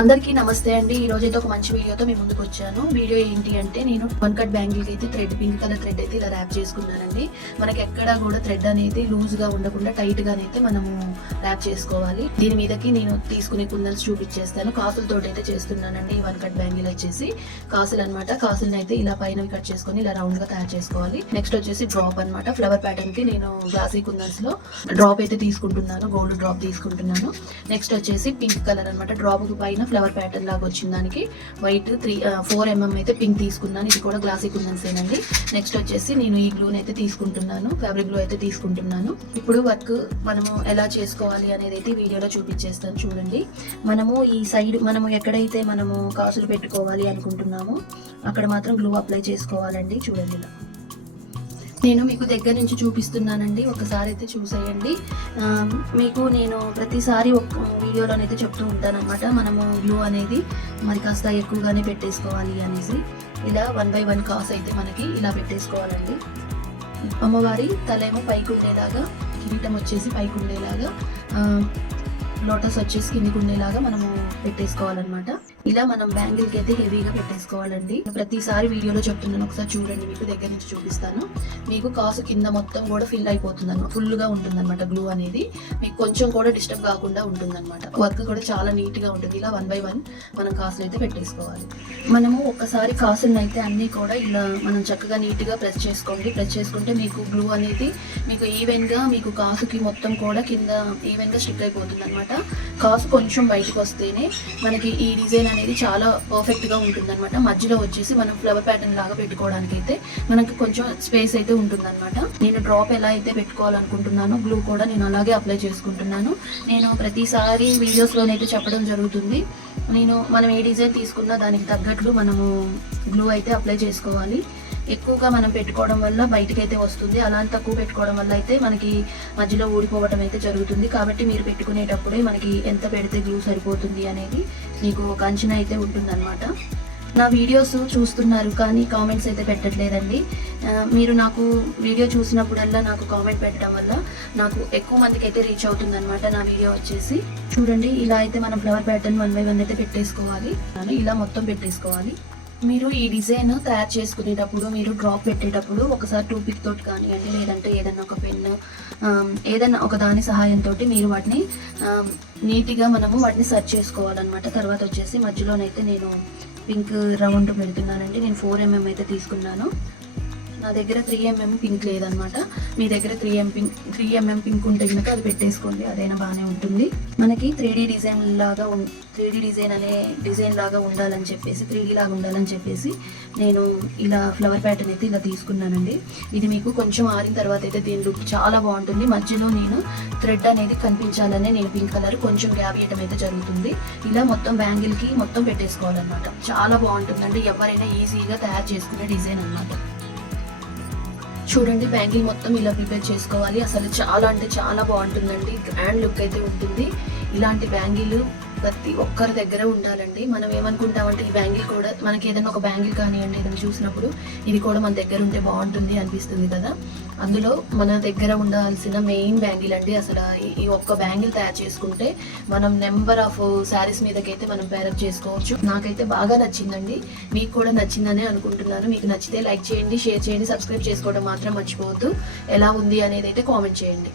అందరికీ నమస్తే అండి. ఈ రోజు అయితే ఒక మంచి వీడియోతో మీ ముందుకు వచ్చాను. వీడియో ఏంటి అంటే నేను వన్ కట్ బ్యాంగిల్ అయితే థ్రెడ్ పింక్ కలర్ థ్రెడ్ అయితే ఇలా ర్యాప్ చేసుకున్నానండి. మనకి ఎక్కడా కూడా థ్రెడ్ అనేది లూజ్గా ఉండకుండా టైట్ అయితే మనము ర్యాప్ చేసుకోవాలి. దీని మీదకి నేను తీసుకునే కుందన్స్ చూపించేస్తాను. కాసులతో అయితే చేస్తున్నానండి ఈ వన్ కట్ బ్యాంగిల్ వచ్చేసి. కాసులు అనమాట కాసులను అయితే ఇలా పైన కట్ చేసుకొని ఇలా రౌండ్గా తయారు చేసుకోవాలి. నెక్స్ట్ వచ్చేసి డ్రాప్ అన్నమాట. ఫ్లవర్ ప్యాటర్న్కి నేను గ్లాసీ కుందన్స్లో డ్రాప్ అయితే తీసుకుంటున్నాను. గోల్డ్ డ్రాప్ తీసుకుంటున్నాను. నెక్స్ట్ వచ్చేసి పింక్ కలర్ అనమాట డ్రాప్ పైన ఫ్లవర్ ప్యాటర్న్ లాగా వచ్చిన దానికి వైట్ త్రీ ఫోర్ ఎంఎం అయితే పింక్ తీసుకున్నాను. ఇది కూడా గ్లాసీ అండి నెక్స్ట్ వచ్చేసి నేను ఈ గ్లూని అయితే తీసుకుంటున్నాను. ఫ్యాబ్రిక్ గ్లూ అయితే తీసుకుంటున్నాను. ఇప్పుడు వర్క్ మనము ఎలా చేసుకోవాలి అనేది అయితే వీడియోలో చూపించేస్తాను. చూడండి. మనము ఈ సైడ్ మనము ఎక్కడైతే మనము కాసులు పెట్టుకోవాలి అనుకుంటున్నామో అక్కడ మాత్రం గ్లూ అప్లై చేసుకోవాలండి. చూడండి ఇలా. నేను మీకు దగ్గర నుంచి చూపిస్తున్నానండి. ఒకసారి అయితే చూసేయండి. మీకు నేను ప్రతిసారి ఒక వీడియోలోనైతే చెప్తూ ఉంటానన్నమాట. మనము గ్లూ అనేది మరి కాస్త ఎక్కువగానే పెట్టేసుకోవాలి అనేసి. ఇలా వన్ బై వన్ కాస్ అయితే మనకి ఇలా పెట్టేసుకోవాలండి. అమ్మవారి తలేమో పైకి ఉండేలాగా కిరీటం వచ్చేసి పైకి ఉండేలాగా లోటస్ వచ్చేసి కిందికి ఉండేలాగా మనము పెట్టేసుకోవాలన్నమాట. ఇలా మనం బ్యాంగిల్కి అయితే హెవీగా పెట్టేసుకోవాలండి. ప్రతిసారి వీడియోలో చెప్తున్నాను ఒకసారి చూడండి మీకు దగ్గర నుంచి చూపిస్తాను. మీకు కాసు కింద మొత్తం కూడా ఫిల్ అయిపోతుంది అనమాట ఫుల్గా ఉంటుంది అనమాట గ్లూ అనేది. మీకు కొంచెం కూడా డిస్టర్బ్ కాకుండా ఉంటుంది అనమాట వర్క్ కూడా చాలా నీట్గా ఉంటుంది. ఇలా వన్ బై వన్ మనం కాసులు అయితే పెట్టేసుకోవాలి. మనము ఒక్కసారి కాసులను అయితే అన్నీ కూడా ఇలా మనం చక్కగా నీట్గా ప్రెస్ చేసుకోండి. ప్రెస్ చేసుకుంటే మీకు గ్లూ అనేది మీకు ఈవెన్గా మీకు కాసుకి మొత్తం కూడా కింద ఈవెన్గా స్టిక్ అయిపోతుంది అనమాట కాసు కొంచెం బయటకు వస్తేనే మనకి ఈ డిజైన్ అనేది చాలా పర్ఫెక్ట్గా ఉంటుంది అనమాట మధ్యలో వచ్చేసి మనం ఫ్లవర్ ప్యాటర్న్ లాగా పెట్టుకోవడానికి అయితే మనకి కొంచెం స్పేస్ అయితే ఉంటుందన్నమాట. నేను డ్రాప్ ఎలా అయితే పెట్టుకోవాలనుకుంటున్నానో గ్లూ కూడా నేను అలాగే అప్లై చేసుకుంటున్నాను. నేను ప్రతిసారి వీడియోస్లోనైతే చెప్పడం జరుగుతుంది. నేను మనం ఏ డిజైన్ తీసుకున్నా దానికి తగ్గట్లు మనము గ్లూ అయితే అప్లై చేసుకోవాలి. ఎక్కువగా మనం పెట్టుకోవడం వల్ల బయటకు అయితే వస్తుంది. అలా అని తక్కువ పెట్టుకోవడం వల్ల అయితే మనకి మధ్యలో ఊడిపోవడం అయితే జరుగుతుంది. కాబట్టి మీరు పెట్టుకునేటప్పుడే మనకి ఎంత పెడితే గ్లూ సరిపోతుంది అనేది మీకు ఒక అంచనా అయితే ఉంటుందన్నమాట. నా వీడియోస్ చూస్తున్నారు కానీ కామెంట్స్ అయితే పెట్టట్లేదండి. మీరు నాకు వీడియో చూసినప్పుడల్లా నాకు కామెంట్ పెట్టడం వల్ల నాకు ఎక్కువ మందికి అయితే రీచ్ అవుతుంది అనమాట నా వీడియో వచ్చేసి. చూడండి ఇలా అయితే మనం flower pattern one by one అయితే పెట్టేసుకోవాలి. ఇలా మొత్తం పెట్టేసుకోవాలి. మీరు ఈ డిజైన్ తయారు చేసుకునేటప్పుడు మీరు డ్రాప్ పెట్టేటప్పుడు ఒకసారి టూ పిక్ తోటి కానివ్వండి లేదంటే ఏదన్నా ఒక పెన్ ఏదన్నా ఒక దాని సహాయంతో మీరు వాటిని నీట్గా మనము వాటిని సెర్చ్ చేసుకోవాలన్నమాట. తర్వాత వచ్చేసి మధ్యలోనైతే నేను పింక్ రౌండ్ పెడుతున్నానండి. నేను ఫోర్ ఎంఎం అయితే తీసుకున్నాను. నా దగ్గర త్రీ ఎంఎం పింక్ లేదనమాట. మీ దగ్గర three M pink three mm pink ఉంటే కనుక అది పెట్టేసుకోండి అదైనా బాగానే ఉంటుంది. మనకి త్రీ డీ డిజైన్ లాగా త్రీ డీ డిజైన్ అనే డిజైన్ లాగా ఉండాలని చెప్పేసి త్రీ డీ లాగా ఉండాలని చెప్పేసి నేను ఇలా ఫ్లవర్ ప్యాటర్న్ అయితే ఇలా తీసుకున్నానండి. ఇది మీకు కొంచెం ఆరిన తర్వాత అయితే దీని లుక్ చాలా బాగుంటుంది. మధ్యలో నేను థ్రెడ్ అనేది కనిపించాలనే నేను పింక్ కలర్ కొంచెం గ్యాప్ ఇవ్వడం అయితే జరుగుతుంది. ఇలా మొత్తం బ్యాంగిల్కి మొత్తం పెట్టేసుకోవాలన్నమాట. చాలా బాగుంటుందండి. ఎవరైనా ఈజీగా తయారు చేసుకునే డిజైన్ అన్నమాట. చూడండి బ్యాంగిల్ మొత్తం ఇలా ప్రిపేర్ చేసుకోవాలి. అసలు చాలా అంటే చాలా బాగుంటుందండి. గ్రాండ్ లుక్ అయితే ఉంటుంది. ఇలాంటి బ్యాంగిల్ ప్రతి ఒక్కరి దగ్గర ఉండాలండి. మనం ఏమనుకుంటామంటే ఈ బ్యాంగిల్ కూడా మనకి ఏదైనా ఒక బ్యాంగిల్ కానివ్వండి ఏదైనా చూసినప్పుడు ఇది కూడా మన దగ్గర ఉంటే బాగుంటుంది అనిపిస్తుంది కదా. అందులో మన దగ్గర ఉండాల్సిన మెయిన్ బ్యాంగిల్ అండి. అసలు ఈ- ఒక్క బ్యాంగిల్ తయారు చేసుకుంటే మనం నెంబర్ ఆఫ్ శారీస్ మీదకైతే మనం పేరప్ చేసుకోవచ్చు. నాకైతే బాగా నచ్చిందండి. మీకు కూడా నచ్చిందనే అనుకుంటున్నాను. మీకు నచ్చితే లైక్ చేయండి షేర్ చేయండి సబ్స్క్రైబ్ చేసుకోవడం మాత్రం మర్చిపోవద్దు. ఎలా ఉంది అనేది అయితే కామెంట్ చేయండి.